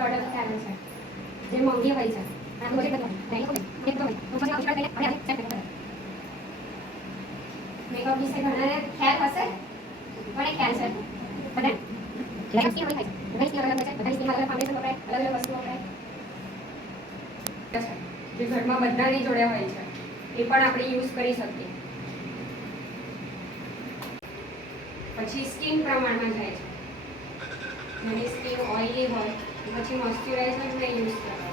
Product આવે છે જે મોંઘી હોય છે આ બજેટ બધું મેકઅપ વિશે ઘણાને ખ્યાલ હશે પણ ખ્યાલ છે બધા લેક્સ ની હોય છે બધી સ્કીમ અલગ છે બધી સ્કીમ અલગ ફાઉન્ડેશન વપરાય અલગ અલગ વસ્તુઓ વપરાય જે ઘરમાં બધાની જોડે હોય છે એ પણ આપણે યુઝ કરી શકીએ. પછી સ્કિન પ્રમાણમાં જાય છે. જેની સ્કિન ઓઇલી હોય પછી મોઇશ્ચરાઇઝર ને યુઝ કરવાનું.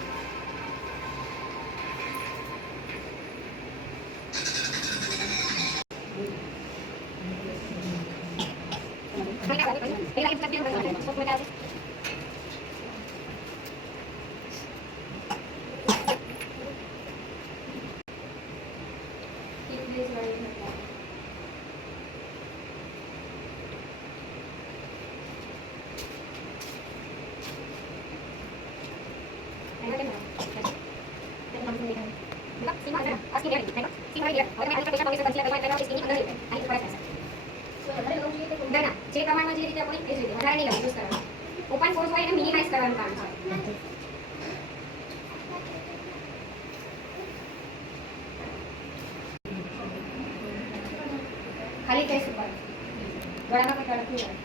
જે પ્રમાણમાં જે રીતે આપણે એ જ રીતે વધારે નહીં યુઝ કરવાનું. ઓપન પોર્સ હોય એને મિનિમાઇઝ કરવાનું કામ છે. ખાલી ફેસ ઉપર ગળામાં કોઈ પ્રોડક્ટ નહીં હોય.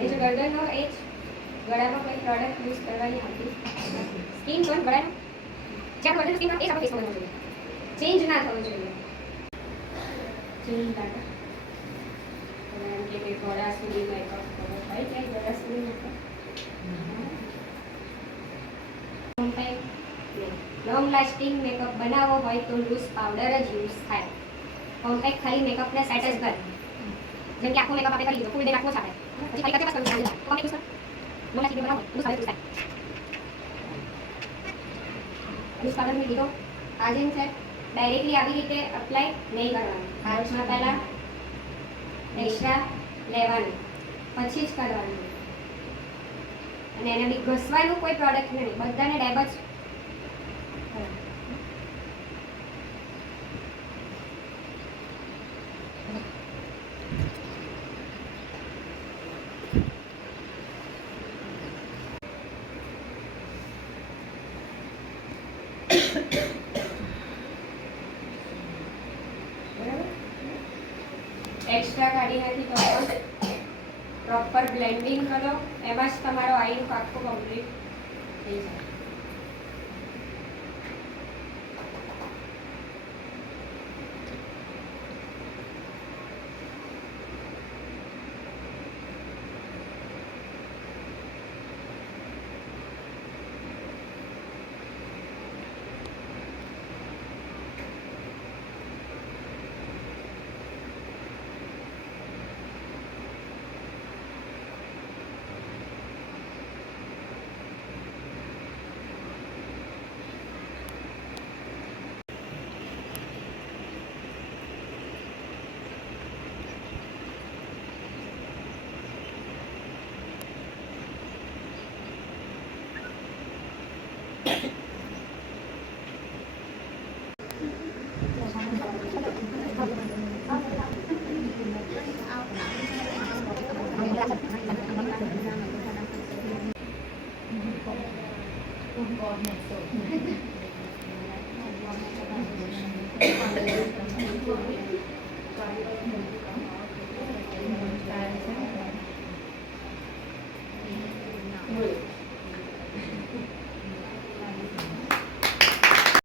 એ જે ગરદનનો એ જ ગળામાં કોઈ પ્રોડક્ટ યુઝ કરવાની આવતી સ્કિન ટોન ગળાનું જ્યાં ગરદન સ્કિન એ આપણે ફેસ કરવું જોઈએ. ચેન્જ ના થવું જોઈએ. ચેન્જ કાઢો કે ગળા સુધી મેકઅપ કરવો હોય કે ગળા સુધી મેકઅપ લોંગ લાસ્ટિંગ મેકઅપ બનાવવો હોય તો લૂઝ પાવડર જ યુઝ થાય. કોમ્પેક્ટ ખાલી મેકઅપને સેટ જ કરે. જેમ કે આખો મેકઅપ આપણે કરી લીધો ફૂલ ડે રાખવો છે આપણે પછી ખાલી કરતે બસ કરવું છે કોમ્પેક્ટ યુઝ કરો. લોંગ લાસ્ટિંગ બનાવવો લૂઝ પાવડર યુઝ થાય. લૂઝ પાવડર મેં લીધો આ જેમ છે ડાયરેક્ટલી આવી રીતે અપ્લાય નહીં કરવાનું. હાથમાં પહેલાં એક્સ્ટ્રા લેવાનું પછી જ કરવાનું અને એને બી ઘસવાનું કોઈ પ્રોડક્ટ નહીં બધાને ડેબ જ એક્સ્ટ્રા કાઢી નાખી તો પ્રોપર બ્લેન્ડિંગ કરો એમાં જ તમારો આઈ લુક આખો કમ્પ્લીટ થઈ જાય. Muy